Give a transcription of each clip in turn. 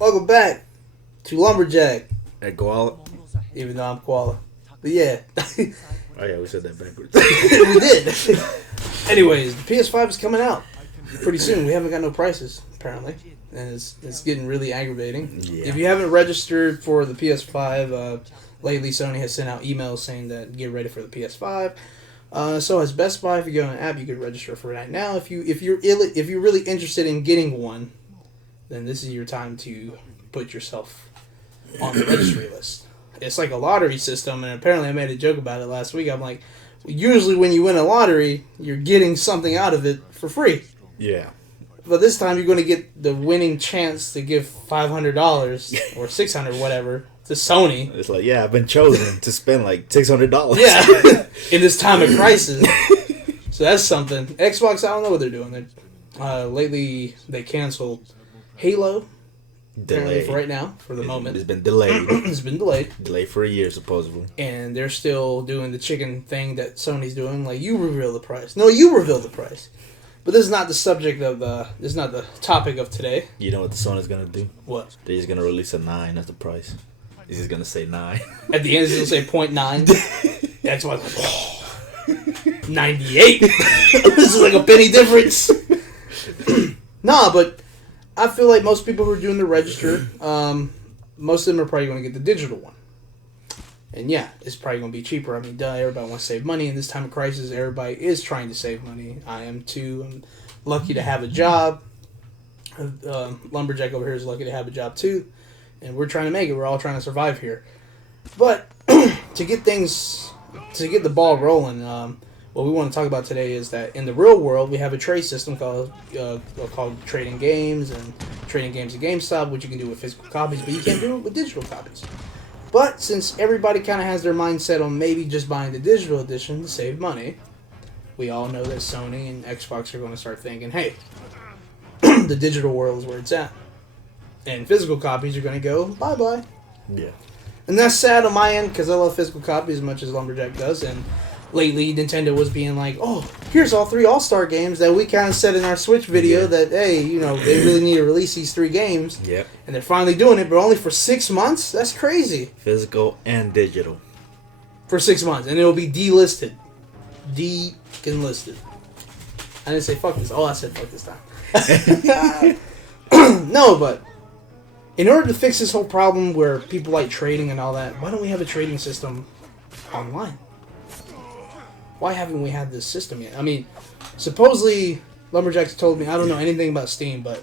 Welcome back to LumberJACK. At Koala? Even though I'm Koala. But yeah. Oh yeah, we said that backwards. We did. Anyways, the PS5 is coming out pretty soon. We haven't got no prices, apparently. And it's getting really aggravating. Yeah. If you haven't registered for the PS5, lately Sony has sent out emails saying that get ready for the PS5. So has Best Buy. If you go on an app, you can register for it right now. If you're really interested in getting one, then this is your time to put yourself on the registry list. It's like a lottery system, and apparently I made a joke about it last week. I'm like, usually when you win a lottery, you're getting something out of it for free. Yeah. But this time you're going to get the winning chance to give $500 or $600, whatever, to Sony. It's like, yeah, I've been chosen to spend like $600. Yeah, in this time of crisis. So that's something. Xbox, I don't know what they're doing. Lately, they canceled Halo. Apparently for right now, for the moment. It's been delayed. It's been delayed. Delayed for a year, supposedly. And they're still doing the chicken thing that Sony's doing. Like, you reveal the price. No, you reveal the price. But this is not the subject of this is not the topic of today. You know what the Sony's gonna do? What? They're just gonna release a 9 as the price. He's just gonna say 9. At the end, it's gonna say 0.9. That's why. Oh, 98. This is like a penny difference. Nah, but I feel like most people who are doing the register, most of them are probably going to get the digital one. And yeah, it's probably going to be cheaper. I mean, duh, everybody wants to save money. In this time of crisis, everybody is trying to save money. I am too. I'm lucky to have a job. LumberJACK over here is lucky to have a job too. And we're trying to make it. We're all trying to survive here. But to get the ball rolling, what we want to talk about today is that in the real world, we have a trade system called trading games and trading games at GameStop, which you can do with physical copies, but you can't do it with digital copies. But since everybody kind of has their mindset on maybe just buying the digital edition to save money, we all know that Sony and Xbox are going to start thinking, hey, the digital world is where it's at. And physical copies are going to go bye-bye. Yeah. And that's sad on my end because I love physical copies as much as LumberJACK does, and lately, Nintendo was being like, oh, here's all 3 All-Star games that we kind of said in our Switch video that, hey, you know, they really need to release these 3 games. Yep. And they're finally doing it, but only for 6 months? That's crazy. Physical and digital. For 6 months. And it'll be delisted. De-listed. I didn't say fuck this. Oh, I said fuck this time. No, but in order to fix this whole problem where people like trading and all that, why don't we have a trading system online? Why haven't we had this system yet? I mean, supposedly, LumberJACK told me, I don't know anything about Steam, but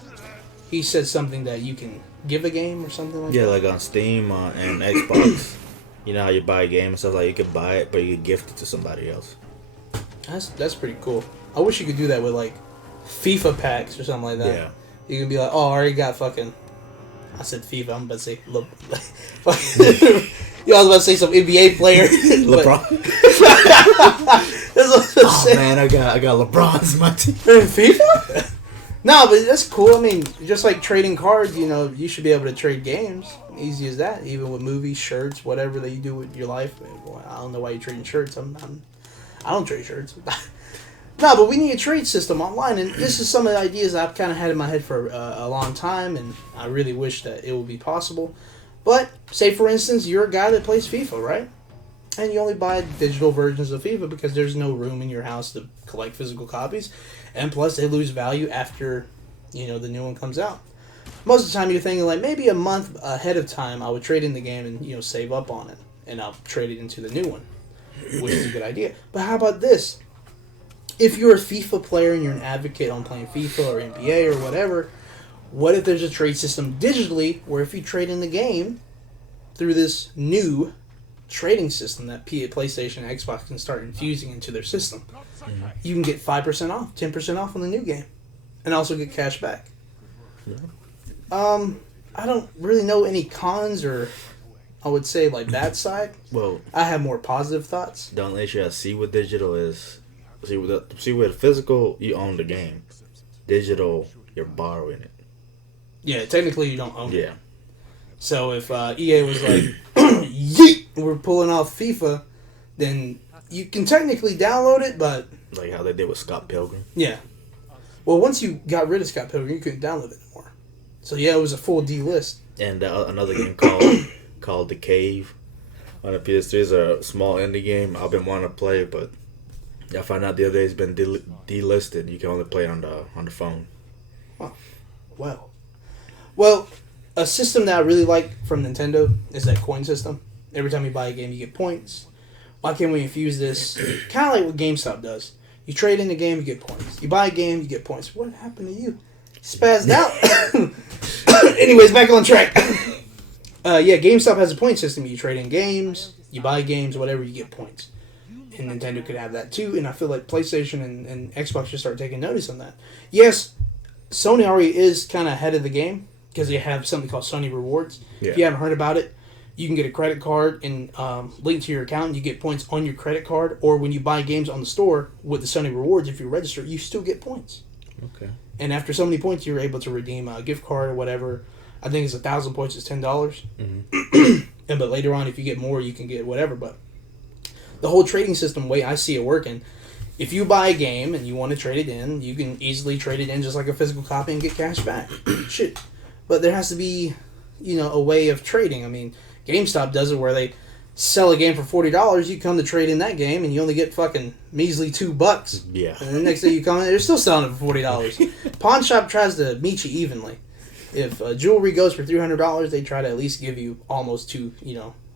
he said something that you can give a game or something like that. Yeah, like on Steam and Xbox. You know how you buy a game and stuff, like you can buy it, but you can gift it to somebody else. That's pretty cool. I wish you could do that with, like, FIFA packs or something like that. Yeah. You can be like, oh, I already got fucking... I said FIFA, I'm about to say... I was about to say some NBA player. LeBron. Man, I got LeBron's my team. FIFA? No, but that's cool. I mean, just like trading cards, you know, you should be able to trade games. Easy as that. Even with movies, shirts, whatever that you do with your life. Well, I don't know why you're trading shirts. I don't trade shirts. No, but we need a trade system online, and this is some of the ideas I've kind of had in my head for a long time, and I really wish that it would be possible. But, say for instance, you're a guy that plays FIFA, right? And you only buy digital versions of FIFA because there's no room in your house to collect physical copies. And plus, they lose value after, you know, the new one comes out. Most of the time, you're thinking, like, maybe a month ahead of time, I would trade in the game and, you know, save up on it. And I'll trade it into the new one, which is a good idea. But how about this? If you're a FIFA player and you're an advocate on playing FIFA or NBA or whatever... What if there's a trade system digitally where if you trade in the game through this new trading system that PlayStation and Xbox can start infusing into their system, you can get 5% off, 10% off on the new game, and also get cash back. Yeah. I don't really know any cons or I would say like that side. Well, I have more positive thoughts. Don't let you see what digital is. See with physical, you own the game. Digital, you're borrowing it. Yeah, technically you don't own it. Yeah. So if EA was like, yeet, we're pulling off FIFA, then you can technically download it, but... Like how they did with Scott Pilgrim. Yeah. Well, once you got rid of Scott Pilgrim, you couldn't download it anymore. So yeah, it was a full D list. And another game called The Cave on the PS3 is a small indie game. I've been wanting to play it, but I found out the other day it's been delisted. You can only play it on the phone. Huh. Well, a system that I really like from Nintendo is that coin system. Every time you buy a game, you get points. Why can't we infuse this? Kind of like what GameStop does. You trade in a game, you get points. You buy a game, you get points. What happened to you? Spazzed out. Anyways, back on track. GameStop has a point system. You trade in games, you buy games, whatever, you get points. And Nintendo could have that too, and I feel like PlayStation and Xbox should start taking notice on that. Yes, Sony already is kind of ahead of the game because they have something called Sony Rewards. Yeah. If you haven't heard about it, you can get a credit card and link to your account, and you get points on your credit card, or when you buy games on the store with the Sony Rewards, if you register, you still get points. Okay. And after so many points, you're able to redeem a gift card or whatever. I think it's 1,000 points is $10. Mm-hmm. But later on, if you get more, you can get whatever. But the whole trading system, way I see it working, if you buy a game and you want to trade it in, you can easily trade it in just like a physical copy and get cash back. Shit. But there has to be, a way of trading. I mean, GameStop does it where they sell a game for $40. You come to trade in that game and you only get fucking measly $2. Yeah. And the next day you come in, they're still selling it for $40. Pawn shop tries to meet you evenly. If jewelry goes for $300, they try to at least give you almost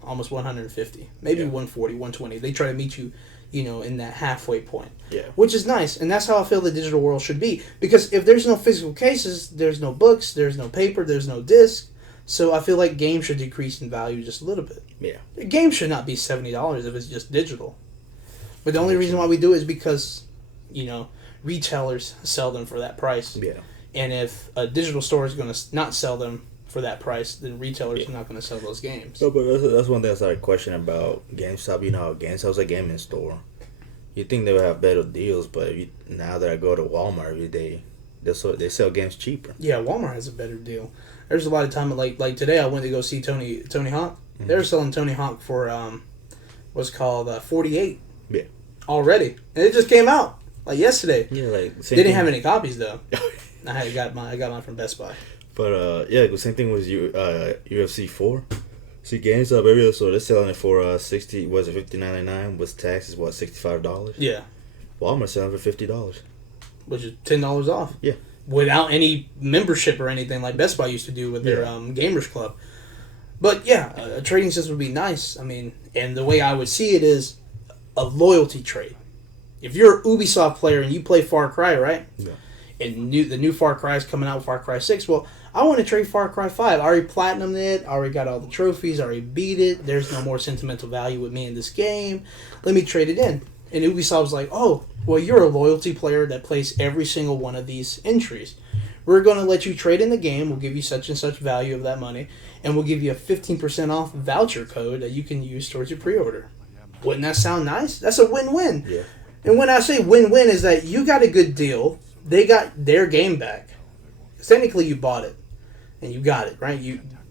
almost 150, maybe 140, 120. They try to meet you, in that halfway point. Yeah. Which is nice, and that's how I feel the digital world should be. Because if there's no physical cases, there's no books, there's no paper, there's no disc. So I feel like games should decrease in value just a little bit. Yeah. A game should not be $70 if it's just digital. But the only reason why we do it is because, retailers sell them for that price. Yeah. And if a digital store is going to not sell them for that price, then retailers are not going to sell those games. No, but that's one thing I started questioning about GameStop. GameStop's a gaming store. You think they would have better deals, but now that I go to Walmart every day, they sell games cheaper. Yeah, Walmart has a better deal. There's a lot of time, like today I went to go see Tony Hawk. Mm-hmm. They were selling Tony Hawk for what's called $48. Yeah. Already, and it just came out like yesterday. Yeah, like they didn't have any copies though. I got mine from Best Buy. But the same thing with UFC 4. See, GameStop every other store they're selling it for $59.99 with taxes $65. Yeah. Walmart selling it for $50. Which is $10 off. Yeah. Without any membership or anything like Best Buy used to do with their Gamers Club. But yeah, a trading system would be nice. I mean, and the way I would see it is a loyalty trade. If you're an Ubisoft player and you play Far Cry, right? Yeah. And the new Far Cry is coming out with Far Cry 6. Well, I want to trade Far Cry 5. I already platinumed it. I already got all the trophies. I already beat it. There's no more sentimental value with me in this game. Let me trade it in. And Ubisoft was like, oh, well, you're a loyalty player that plays every single one of these entries. We're going to let you trade in the game. We'll give you such and such value of that money. And we'll give you a 15% off voucher code that you can use towards your pre-order. Wouldn't that sound nice? That's a win-win. Yeah. And when I say win-win is that you got a good deal. They got their game back. Technically, you bought it. And you got it, right?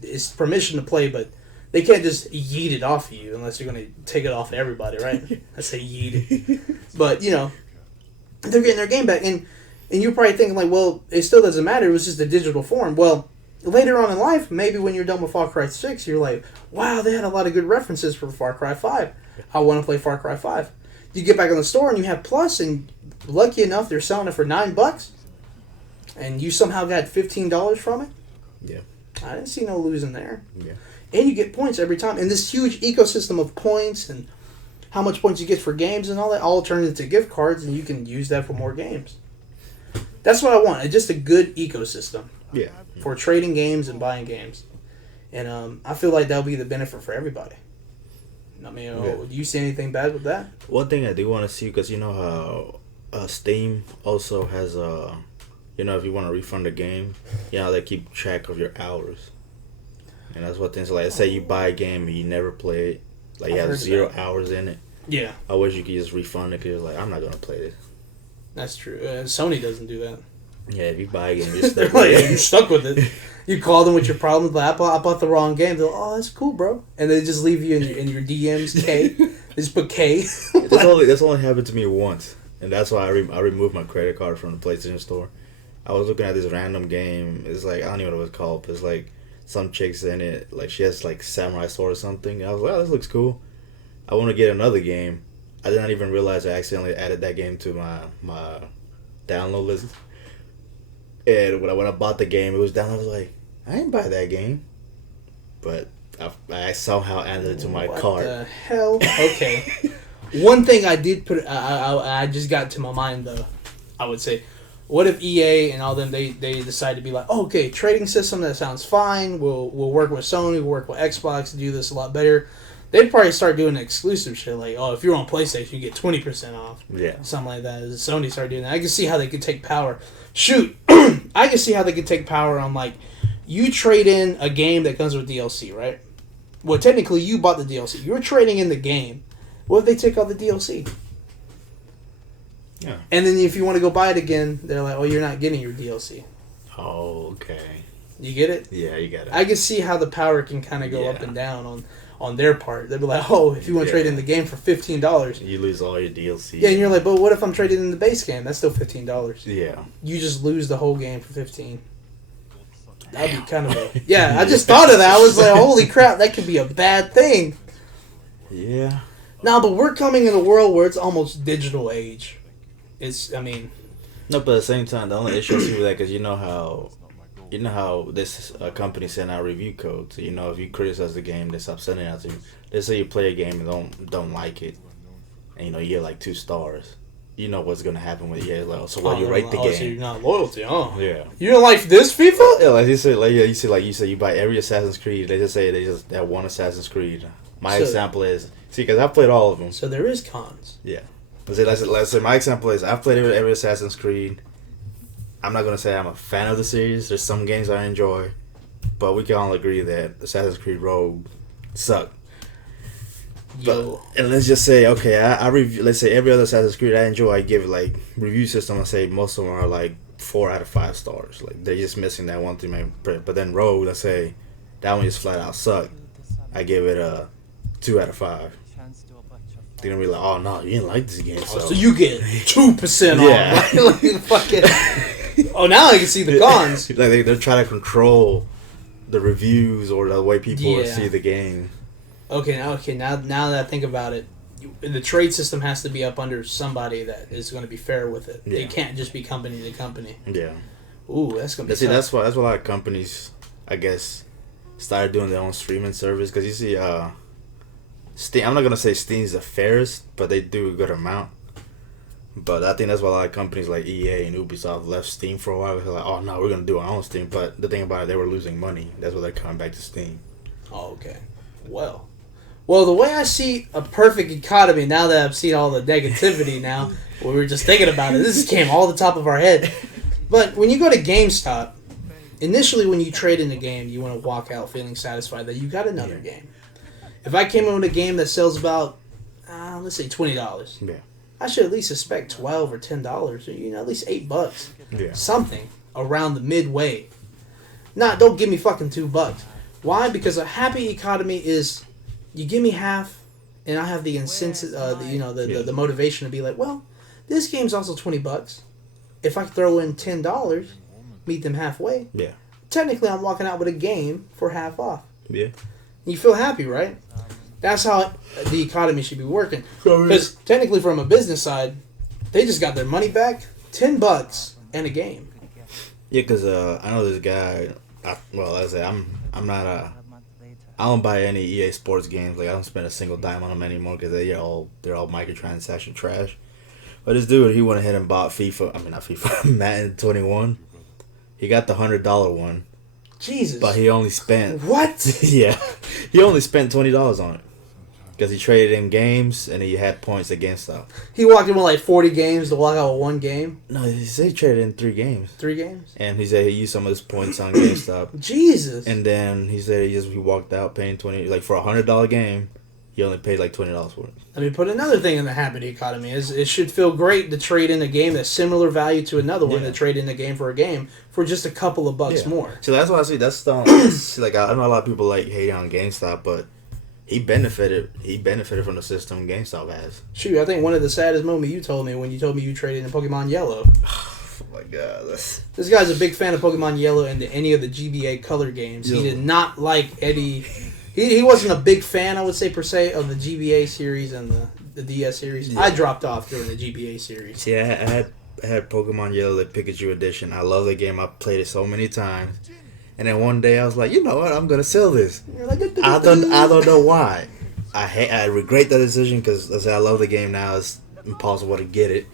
It's permission to play, but they can't just yeet it off of you unless you're going to take it off everybody, right? I say yeet it. But, they're getting their game back. And you're probably thinking, like, well, it still doesn't matter. It was just a digital form. Well, later on in life, maybe when you're done with Far Cry 6, you're like, wow, they had a lot of good references for Far Cry 5. I want to play Far Cry 5. You get back in the store and you have Plus, and lucky enough, they're selling it for $9. And you somehow got $15 from it. Yeah. I didn't see no losing there. Yeah. And you get points every time. And this huge ecosystem of points and how much points you get for games and all that all turn into gift cards, and you can use that for more games. That's what I want. Just a good ecosystem. Yeah. For trading games and buying games. And I feel like that'll be the benefit for everybody. I mean, do you see anything bad with that? One thing I do want to see, because you know how Steam also has if you want to refund a game, they keep track of your hours. And that's what things like, let's say you buy a game and you never play it, like you have 0 hours in it. Yeah. I wish you could just refund it because you're like, I'm not going to play this. That's true. Sony doesn't do that. Yeah, if you buy a game, you're stuck with it. You're stuck with it. You call them with your problems, like, I bought the wrong game. They're like, oh, that's cool, bro. And they just leave you in your DMs, K. They just put K. That's only happened to me once. And that's why I removed my credit card from the PlayStation Store. I was looking at this random game. It's like I don't even know what it's called, but it's like some chicks in it. Like she has like samurai sword or something. And I was like, oh, this looks cool. I want to get another game. I did not even realize I accidentally added that game to my download list. And when I bought the game, it was down. I was like, I didn't buy that game, but I somehow added it to my cart. What the hell? Okay. One thing I did put, I just got to my mind though. I would say, what if EA and all them they decide to be like, oh, okay, trading system, that sounds fine. We'll work with Sony, we'll work with Xbox to do this a lot better. They'd probably start doing exclusive shit like, oh, if you're on PlayStation, you get 20% off. Yeah. Something like that. Sony started doing that. I can see how they could take power. Shoot, I can see how they could take power on like, you trade in a game that comes with DLC, right? Well, technically, you bought the DLC. You're trading in the game. What if they take out the DLC? Yeah. And then if you want to go buy it again, they're like, oh, you're not getting your DLC. Oh, okay. You get it? Yeah, you get it. I can see how the power can kind of go up and down on their part. They'd be like, oh, if you want to trade in the game for $15. You lose all your DLC. Yeah, and you're like, but what if I'm trading in the base game? That's still $15. Yeah. You just lose the whole game for $15. That'd be kind of a... Yeah, I just thought of that. I was like, holy crap, that could be a bad thing. Yeah. No, but we're coming in a world where it's almost digital age. It's, I mean... No, but at the same time, the only issue I see with that, because you know how this company send out review codes. So, if you criticize the game, they stop sending it out to you. Let's say you play a game and don't like it, and you get like 2 stars. You know what's gonna happen with EA. Like, so why you rate the game? So you're not loyalty, huh? Yeah. You don't like this FIFA? Yeah, you say you buy every Assassin's Creed. They just say they just that one Assassin's Creed. My example is because I played all of them. So there is cons. Yeah. Let's say my example is I've played every Assassin's Creed. I'm not gonna say I'm a fan of the series. There's some games I enjoy, but we can all agree that Assassin's Creed Rogue sucked. And let's just say, okay, I review. Let's say every other Assassin's Creed I enjoy, I give like review system. I say most of them are like 4 out of 5 stars. Like they're just missing that one thing. But then Rogue, let's say that one just flat out sucked. I give it a 2 out of 5. They're gonna be like, oh no, you didn't like this game. So you get 2% off. Yeah. Like, fucking. Oh, now I can see the cons. Like they're trying to control the reviews or the way people see the game. Okay, now that I think about it, the trade system has to be up under somebody that is going to be fair with it. Yeah. It can't just be company to company. Yeah. Ooh, that's going to be tough. That's why a lot of companies, I guess, started doing their own streaming service. Because you see, Steam, I'm not going to say Steam's the fairest, but they do a good amount. But I think that's why a lot of companies like EA and Ubisoft left Steam for a while. They're like, oh, no, we're going to do our own Steam. But the thing about it, they were losing money. That's why they're coming back to Steam. Oh, okay. Well, the way I see a perfect economy, now that I've seen all the negativity now, we were just thinking about it, this came all the top of our head. But when you go to GameStop, initially when you trade in a game, you want to walk out feeling satisfied that you got another game. If I came in with a game that sells about, let's say $20, I should at least expect $12 or $10, or at least $8. Yeah. Something around the midway. Don't give me fucking $2. Why? Because a happy economy is... You give me half, and I have the incentive, the motivation to be like, well, this game's also $20. If I throw in $10, meet them halfway. Yeah. Technically, I'm walking out with a game for half off. Yeah. You feel happy, right? That's how the economy should be working. Because technically, from a business side, they just got their money back, $10 and a game. Yeah, because I know this guy. I'm not a. I don't buy any EA Sports games. Like I don't spend a single dime on them anymore because they're all microtransaction trash. But this dude, he went ahead and bought FIFA. I mean, not FIFA. Madden 21. He got the $100 one. Jesus. But he only spent what? Yeah, he only spent $20 on it because he traded in games and he had points against stuff. He walked in with like 40 games to walk out with one game. No, he said he traded in 3 games. 3 games. And he said he used some of his points on GameStop. Jesus. And then he said he walked out paying $20 like for a $100 game. He only paid like $20 for it. Let me put another thing in the happy economy. It should feel great to trade in a game that's similar value to another one, to trade in a game for a game for just a couple of bucks more. So that's why I see that's like I know a lot of people like hate on GameStop, but he benefited from the system GameStop has. Shoot, I think one of the saddest moments you told me when you told me you traded in Pokemon Yellow. my god, this guy's a big fan of Pokemon Yellow and any of the GBA color games. He did not like Eddie. He wasn't a big fan, I would say, per se, of the GBA series and the DS series. Yeah. I dropped off during the GBA series. Yeah, I had Pokemon Yellow, the Pikachu edition. I love the game. I played it so many times. And then one day I was like, you know what? I'm gonna sell this. Like, I don't know why. I regret that decision because I love the game now. It's impossible to get it.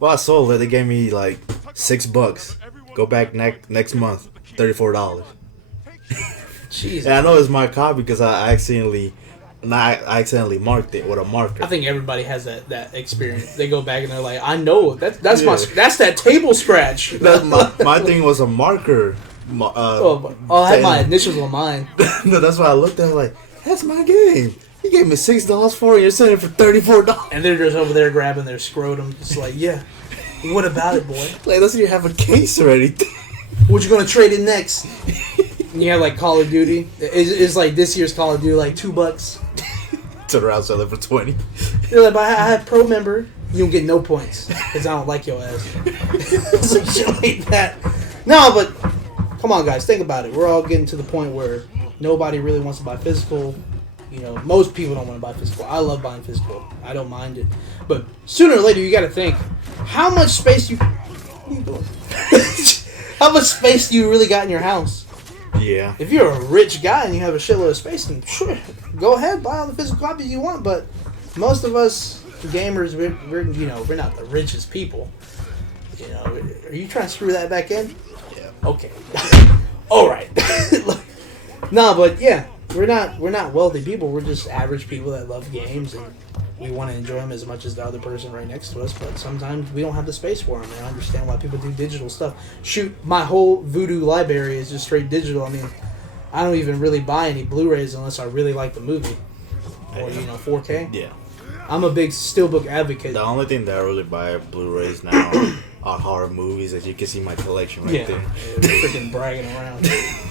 Well, I sold it. They gave me like $6. Go back next month, $34. Jeez. And I know it's my copy because I accidentally marked it with a marker. I think everybody has that experience. They go back and they're like, I know that's that table scratch. My thing was a marker. I had my initials on mine. No, that's why I looked at it like, that's my game. You gave me $6 for it. You're selling it for $34. And they're just over there grabbing their scrotum, just like, yeah. What about it, boy? Like, doesn't even have a case or anything. What you gonna trade in next? And you have like Call of Duty. It's like this year's Call of Duty, like $2. Turn around, sell it for $20. You're like, but I have pro member. You don't get no points because I don't like your ass. Some shit like that. No, but come on, guys, think about it. We're all getting to the point where nobody really wants to buy physical. You know, most people don't want to buy physical. I love buying physical. I don't mind it. But sooner or later, you got to think, how much space what are you doing? How much space do you really got in your house? Yeah. If you're a rich guy and you have a shitload of space, then sure, go ahead, buy all the physical copies you want. But most of us gamers, we're not the richest people. You know, are you trying to screw that back in? Yeah. Okay. All right. No, but yeah. We're not wealthy people. We're just average people that love games and we want to enjoy them as much as the other person right next to us. But sometimes we don't have the space for them. And I understand why people do digital stuff. Shoot, my whole Voodoo library is just straight digital. I mean, I don't even really buy any Blu-rays unless I really like the movie or 4K. Yeah. I'm a big steelbook advocate. The only thing that I really buy Blu-rays now are horror movies. As you can see, my collection right there. Yeah, freaking bragging around.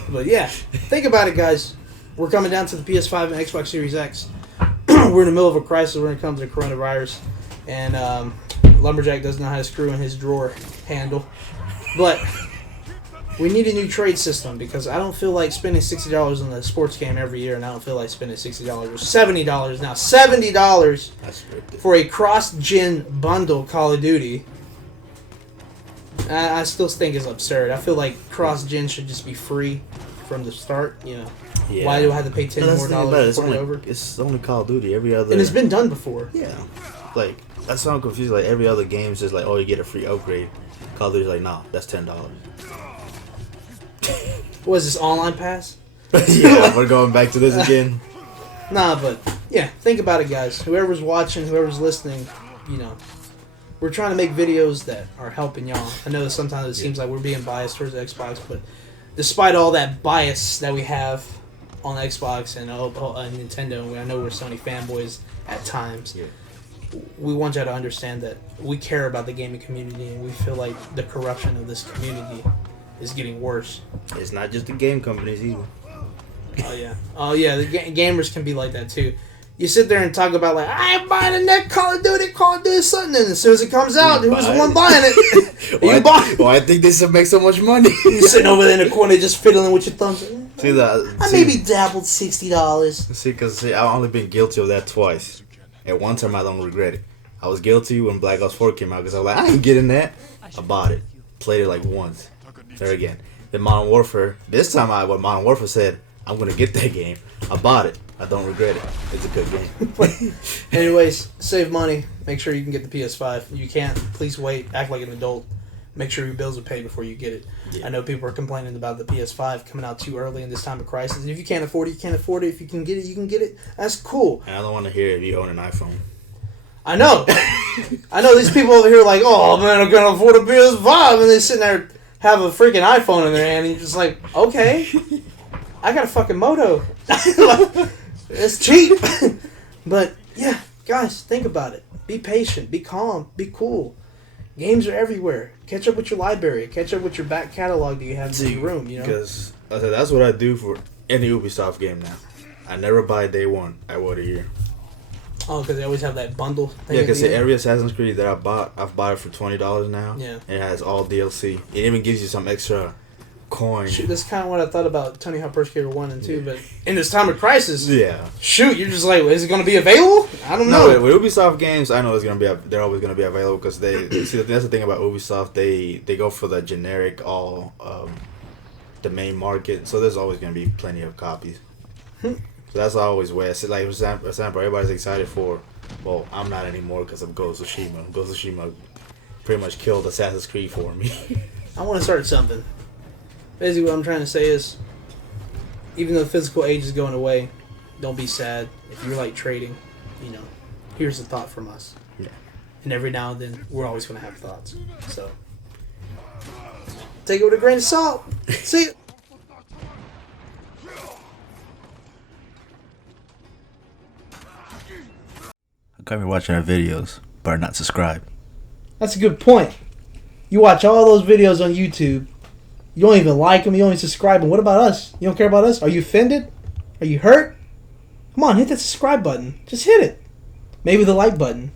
But yeah, think about it, guys. We're coming down to the PS5 and Xbox Series X. We're in the middle of a crisis when it comes to coronavirus. And LumberJACK doesn't know how to screw in his drawer handle. But we need a new trade system because I don't feel like spending $60 on a sports game every year, and I don't feel like spending $60 or $70 now. $70 for a cross-gen bundle Call of Duty. I still think is absurd. I feel like cross-gen should just be free from the start, you know. Yeah. Why do I have to pay $10 more for it over? It's only Call of Duty. Every other, and it's been done before. Yeah, like that's why I'm confused. Like every other game is just like, oh, you get a free upgrade. Call of Duty's like, nah, that's $10. What is this, online pass? Yeah, we're going back to this again. Nah, but yeah, think about it, guys. Whoever's watching, whoever's listening, you know, we're trying to make videos that are helping y'all. I know that sometimes it seems like we're being biased towards the Xbox, but despite all that bias that we have on Xbox and Nintendo, I know we're Sony fanboys at times. Yeah. We want y'all to understand that we care about the gaming community, and we feel like the corruption of this community is getting worse. It's not just the game companies either. Oh yeah. The gamers can be like that too. You sit there and talk about like, I ain't buying the next Call of Duty something, and as soon as it comes out, who's the one buying it? Well, I think they should make so much money. You're sitting over there in the corner just fiddling with your thumbs. I maybe dabbled $60. See, because I've only been guilty of that twice. At one time, I don't regret it. I was guilty when Black Ops 4 came out because I was like, I ain't getting that. I bought it. Played it like once. There again. Then Modern Warfare. This time, when Modern Warfare said, I'm going to get that game, I bought it. I don't regret it. It's a good game. Anyways, save money. Make sure you can get the PS5. You can't, please wait. Act like an adult. Make sure your bills are paid before you get it. Yeah. I know people are complaining about the PS5 coming out too early in this time of crisis. If you can't afford it, you can't afford it. If you can get it, you can get it. That's cool. And I don't want to hear if you own an iPhone. I know. I know these people over here are like, oh, man, I'm going to afford a PS5. And they're sitting there, have a freaking iPhone in their hand. And you're just like, okay. I got a fucking Moto. It's cheap. But, yeah, guys, think about it. Be patient. Be calm. Be cool. Games are everywhere. Catch up with your library. Catch up with your back catalog that you have in your room, you know? Because that's what I do for any Ubisoft game now. I never buy day one. I wait a year. Oh, because they always have that bundle thing. Yeah, because every Assassin's Creed that I've bought it for $20 now. Yeah. It has all DLC. It even gives you some extra coin. Shoot, that's kind of what I thought about Tony Hawk Pro Skater 1 and 2, but in this time of crisis, yeah. Shoot, you're just like, is it going to be available? I don't know. No, with Ubisoft games, I know it's gonna be. They're always gonna be available because they see. That's the thing about Ubisoft. They go for the generic, the main market. So there's always gonna be plenty of copies. So that's always where I see. Like for example, everybody's excited for. Well, I'm not anymore because of Ghost of Tsushima. Ghost of Tsushima pretty much killed Assassin's Creed for me. I want to start something. Basically, what I'm trying to say is, even though physical age is going away, don't be sad. If you like trading, here's a thought from us. Yeah. And every now and then, we're always going to have thoughts. So, take it with a grain of salt. See ya. Come here watching our videos, but are not subscribed. That's a good point. You watch all those videos on YouTube. You don't even like them. You don't even subscribe them. What about us? You don't care about us? Are you offended? Are you hurt? Come on, hit that subscribe button. Just hit it. Maybe the like button.